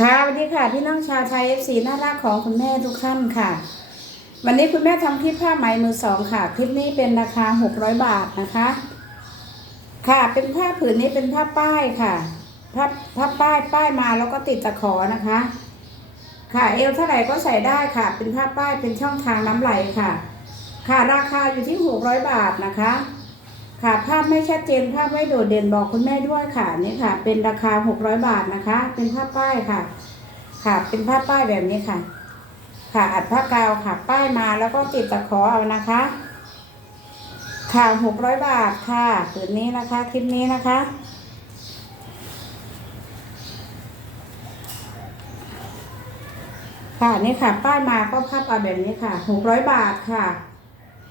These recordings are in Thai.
ค่ะสวัสดีค่ะพี่น้องชาวไทยเอฟซีน่ารักของคุณแม่ทุกท่านค่ะ วันนี้คุณแม่ทำคลิปผ้าไหมมือสองค่ะ คลิปนี้เป็นราคาหกร้อยบาทนะคะ ค่ะเป็นผ้าผืนนี้เป็นผ้าป้ายค่ะผ้าผ้าป้ายป้ายมาแล้วก็ติดตะขอนะคะ ค่ะเอวเท่าไหร่ก็ใส่ได้ค่ะ เป็นผ้าป้ายเป็นช่องทางน้ำไหลค่ะ ค่ะราคาอยู่ที่หกร้อยบาทนะคะ ค่ะภาพไม่ชัดเจนภาพไม่โดดเด่นบอกคุณแม่ด้วยค่ะนี่ค่ะ เป็นราคาหกร้อยบาทนะคะ เป็นผ้าป้ายค่ะ ค่ะเป็นผ้าป้ายแบบนี้ค่ะ ค่ะอัดผ้ากาวค่ะ ป้ายมาแล้วก็ติดตะขอเอานะคะ ค่ะหกร้อยบาทค่ะผืนนี้นะคะคลิปนี้นะคะค่ะนี่ค่ะ ป้ายมาก็ภาพเอาแบบนี้ค่ะหกร้อยบาทค่ะ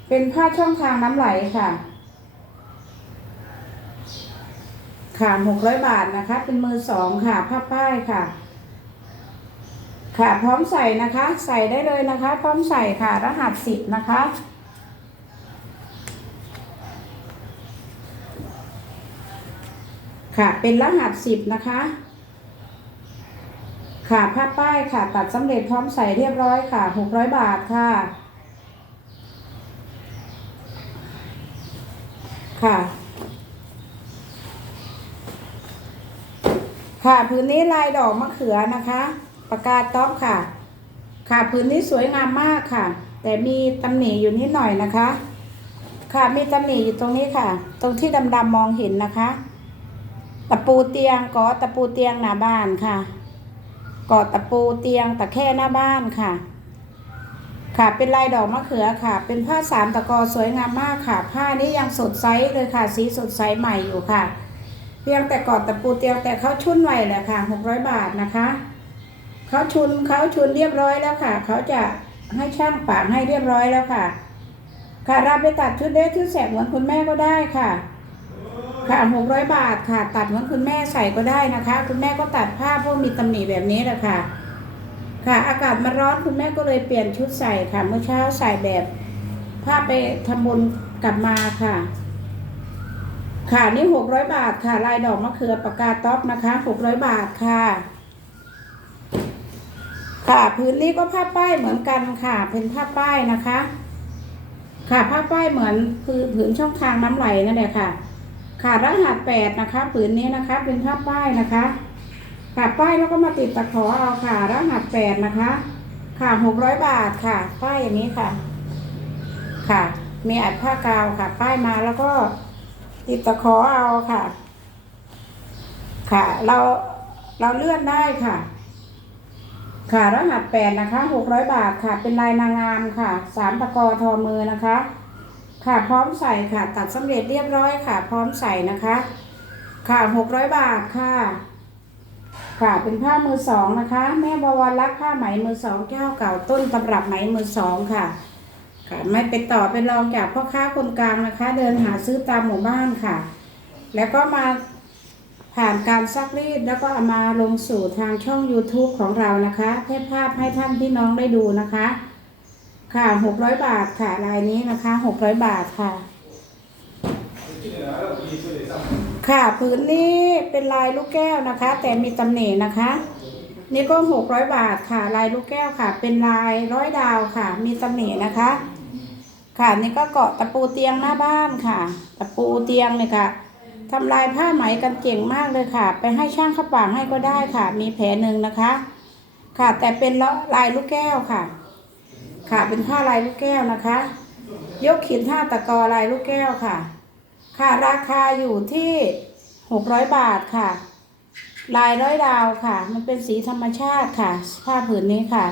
เป็นผ้าช่องทางน้ำไหลค่ะ ค่ะหกร้อยบาทนะคะ เป็นมือสองค่ะผ้าป้ายค่ะ ค่ะพร้อมใส่นะคะ ใส่ได้เลยนะคะ พร้อมใส่ค่ะ รหัสสิบนะคะค่ะ เป็นรหัสสิบนะคะ ค่ะผ้าป้ายค่ะ ตัดสำเร็จพร้อมใส่เรียบร้อยค่ะหกร้อยบาทค่ะ ค่ะ ค่ะพื้นนี้ลายดอกมะเขือนะคะปากกาต๊อกค่ะ ค่ะพื้นนี้สวยงามมากค่ะ แต่มีตำหนิอยู่นิดหน่อยนะคะ ค่ะมีตำหนิอยู่ตรงนี้ค่ะ ตรงที่ดำๆมองเห็นนะคะ ตะปูเตียงกอตะปูเตียงหน้าบ้านค่ะกอตะปูเตียงตะแค่หน้าบ้านค่ะ ค่ะเป็นลายดอกมะเขือค่ะ เป็นผ้าสามตะกอสวยงามมากค่ะ ผ้านี้ยังสดใสเลยค่ะ สีสดใสใหม่อยู่ค่ะ เพียงแต่กอดตะปูเตียงแต่เขาชุนไว้แหละค่ะหกร้อยบาทนะคะเขาชุนเขาชุนเรียบร้อยแล้วค่ะ เขาจะให้ช่างปากให้เรียบร้อยแล้วค่ะ ค่ะเราไปตัดชุดเล็กชุดแสกเหมือนคุณแม่ก็ได้ค่ะ ค่ะหกร้อยบาทค่ะ ตัดเหมือนคุณแม่ใส่ก็ได้นะคะ คุณแม่ก็ตัดผ้าพวกมีตำหนิแบบนี้แหละค่ะ ค่ะ อากาศมันร้อนคุณแม่ก็เลยเปลี่ยนชุดใส่ค่ะ เมื่อเช้าใส่แบบผ้าไปทำบุญกลับมาค่ะ ค่ะนี่หกร้อยบาทค่ะลายดอกมะเขือปากกาต๊อปนะคะหกร้อยบาทค่ะ ค่ะพื้นนี้ก็ผ้าป้ายเหมือนกันค่ะ เป็นผ้าป้ายนะคะ ค่ะผ้าป้ายเหมือนคือผืนช่องทางน้ำไหลนั่นแหละค่ะ ค่ะรหัสแปดนะคะผืนนี้นะคะ เป็นผ้าป้ายนะคะค่ะป้ายแล้วก็มาติดตะขอเอาค่ะรหัสแปดนะคะ ค่ะหกร้อยบาทค่ะ ป้ายอย่างนี้ค่ะ ค่ะ มีอัดผ้ากาวค่ะ ป้ายมาแล้วก็ ติดตะขอเอาค่ะ ค่ะ เราเราเลื่อนได้ค่ะ ค่ะรหัสแปดนะคะหกร้อยบาทค่ะ เป็นลายนางงามค่ะ สามตะกอทอมือนะคะ ค่ะพร้อมใส่ค่ะ ตัดสำเร็จเรียบร้อยค่ะ พร้อมใส่นะคะ ค่ะหกร้อยบาทค่ะ ค่ะเป็นผ้ามือสองนะคะ แม่บวรรักผ้าไหมมือสองเจ้าเก่าต้นตำรับไหมมือสองค่ะ ค่ะ ไม่ไปต่อไปลองจากพ่อค้าคนกลางนะคะ เดินหาซื้อตามหมู่บ้านค่ะ แล้วก็มาผ่านการซักรีดแล้วก็เอามาลงสู่ทางช่อง YouTube ของเรานะคะให้ภาพให้ท่านพี่น้องได้ดูนะคะ ค่ะหกร้อยบาทค่ะลายนี้นะคะหกร้อยบาทค่ะ ค่ะพื้นนี้เป็นลายลูกแก้วนะคะ แต่มีตำหนินะคะ นี่ก็หกร้อยบาทค่ะ ลายลูกแก้วค่ะ เป็นลายร้อยดาวค่ะ มีตำหนินะคะ ค่ะนี่ก็เกาะตะปูเตียงหน้าบ้านค่ะ ตะปูเตียงเนี่ยค่ะทำลายผ้าไหมกันเก่งมากเลยค่ะ ไปให้ช่างเขาปางให้ก็ได้ค่ะ มีแผลหนึ่งนะคะ ค่ะ แต่เป็นลายลูกแก้วค่ะ ค่ะเป็นผ้าลายลูกแก้วนะคะ ยกขีดห้าตะกอลายลูกแก้วค่ะ ค่ะราคาอยู่ที่หกร้อยบาทค่ะ ลายร้อยดาวค่ะ มันเป็นสีธรรมชาติค่ะ ผ้าผืนนี้ค่ะ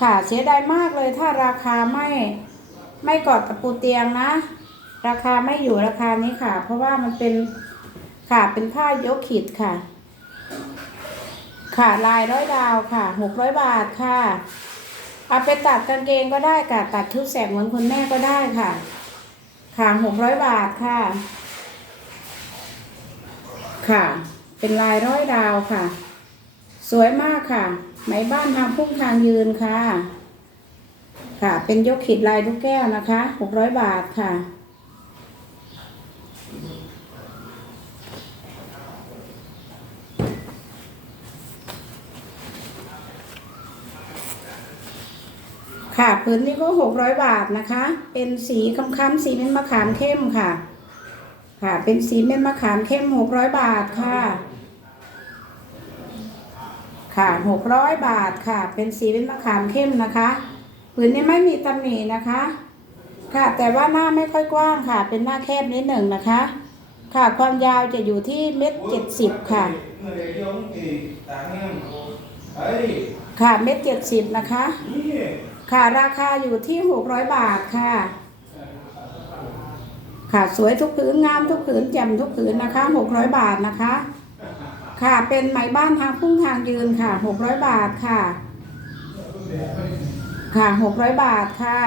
ค่ะเสียดายมากเลยถ้าราคาไม่ ไม่กอดตะปูเตียงนะ ราคาไม่อยู่ราคานี้ค่ะ เพราะว่ามันเป็นค่ะเป็นผ้ายกขีดค่ะ ค่ะลายร้อยดาวค่ะหกร้อยบาทค่ะเอาไปตัดกางเกงก็ได้ค่ะตัดชุดแสกเหมือนคุณแม่ก็ได้ค่ะ ค่ะหกร้อยบาทค่ะ ค่ะ เป็นลายร้อยดาวค่ะ สวยมากค่ะไหมบ้านทางพุ่งทางยืนค่ะ ค่ะ เป็นยกขีดลายลูกแก้วนะคะหกร้อยบาทค่ะ ค่ะผืนนี้ก็หกร้อยบาทนะคะ เป็นสีค้ำๆสีเม็ดมะขามเข้มค่ะ ค่ะ เป็นสีเม็ดมะขามเข้มหกร้อยบาทค่ะค่ะหกร้อยบาทค่ะ เป็นสีเม็ดมะขามเข้มนะคะ ผืนนี้ไม่มีตำหนินะคะ ค่ะ แต่ว่าหน้าไม่ค่อยกว้างค่ะ เป็นหน้าแคบนิดหนึ่งนะคะ ค่ะ ความยาวจะอยู่ที่เม็ดเจ็ดสิบค่ะ ค่ะเม็ดเจ็ดสิบนะคะ ค่ะราคาอยู่ที่หกร้อยบาทค่ะ ค่ะสวยทุกผืนงามทุกผืนแจ่มทุกผืนนะคะหกร้อยบาทนะคะ ค่ะเป็นไหมบ้านทางพุ่งทางยืนค่ะหกร้อยบาทค่ะ ค่ะหกร้อยบาทค่ะ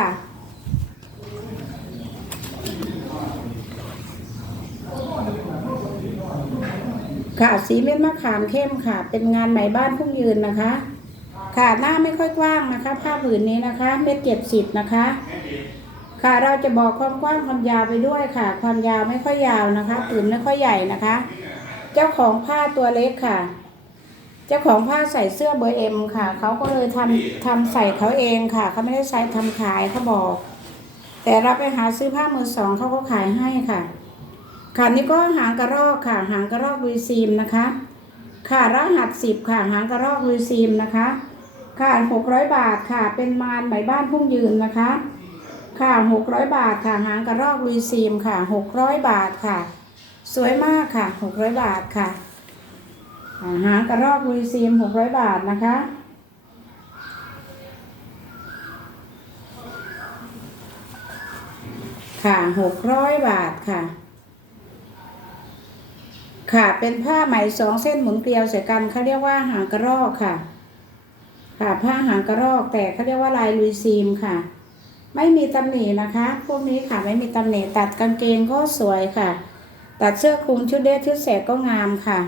ค่ะสีเม็ดมะขามเข้มค่ะ เป็นงานไหมบ้านพุ่งยืนนะคะ ค่ะหน้าไม่ค่อยกว้างนะคะ ผ้าผืนนี้นะคะ เม็ดเจ็ดสิบนะคะ ค่ะเราจะบอกความกว้างความยาวไปด้วยค่ะ ความยาวไม่ค่อยยาวนะคะผืนไม่ค่อยใหญ่นะคะ เจ้าของผ้าตัวเล็กค่ะ เจ้าของผ้าใส่เสื้อเบอร์เอ็มค่ะ เขาก็เลยทำทำใส่เขาเองค่ะ เขาไม่ได้ใส่ทำขายเขาบอก แต่เราไปหาซื้อผ้ามือสองเขาก็ขายให้ค่ะ ค่ะนี่ก็หางกระรอกค่ะ หางกระรอกลุยซีมนะคะ ค่ะรหัสสิบค่ะ หางกระรอกลุยซีมนะคะ ค่ะหกร้อยบาทค่ะ เป็นมารไหมบ้านพุ่งยืนนะคะ ค่ะหกร้อยบาทค่ะ หางกระรอกลุยซีมค่ะหกร้อยบาทค่ะ สวยมากค่ะหกร้อยบาทค่ะ หางกระรอกลุยซีมหกร้อยบาทนะคะค่ะหกร้อยบาทค่ะ ค่ะเป็นผ้าไหมสองเส้นหมุนเกลียวเสียกันเขาเรียกว่าหางกระรอกค่ะ ค่ะผ้าหางกระรอกแต่เขาเรียกว่าลายลุยซีมค่ะ ไม่มีตำหนินะคะ พวกนี้ค่ะไม่มีตำหนิตัดกางเกงก็สวยค่ะ ตัดเสื้อคลุมชุดเดรสชุดแสกก็งามค่ะ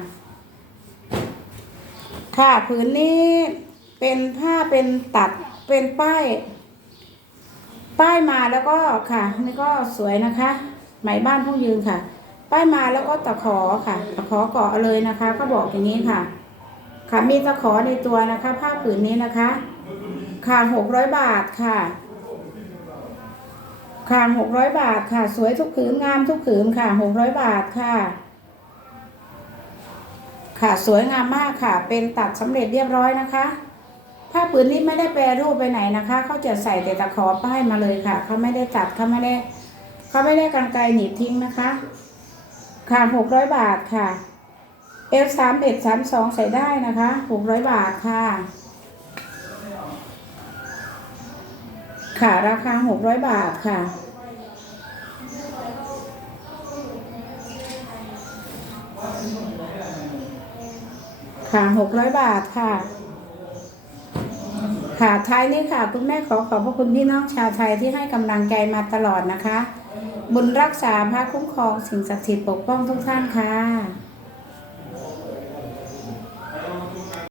ค่ะผืนนี้เป็นผ้าเป็นตัดเป็นป้าย ป้ายมาแล้วก็ค่ะนี่ก็สวยนะคะไหมบ้านผู้ยืนค่ะ ป้ายมาแล้วก็ตะขอค่ะตะขอเกาะเลยนะคะก็บอกอย่างนี้ค่ะ ค่ะมีตะขอในตัวนะคะ ผ้าผืนนี้นะคะ ค่ะหกร้อยบาทค่ะค่ะหกร้อยบาทค่ะ สวยทุกผืนงามทุกผืนค่ะหกร้อยบาทค่ะ ค่ะสวยงามมากค่ะ เป็นตัดสำเร็จเรียบร้อยนะคะผ้าผืนนี้ไม่ได้แปรรูปไปไหนนะคะเขาจะใส่แต่ตะขอป้ายมาเลยค่ะเขาไม่ได้ตัดเขาไม่ได้เขาไม่ได้กรรไกรหนีบทิ้งนะคะ ค่ะหกร้อยบาทค่ะเอฟสามเอ็ดสามสองใส่ได้นะคะหกร้อยบาทค่ะ ค่ะราคาหกร้อยบาทค่ะ ค่ะหกร้อยบาทค่ะ ค่ะท้ายนี้ค่ะ คุณแม่ขอขอบพระคุณพี่น้องชาวไทยที่ให้กำลังใจมาตลอดนะคะ บุญรักษาพระคุ้มครองสิ่งศักดิ์สิทธิ์ปกป้องทุกท่านค่ะ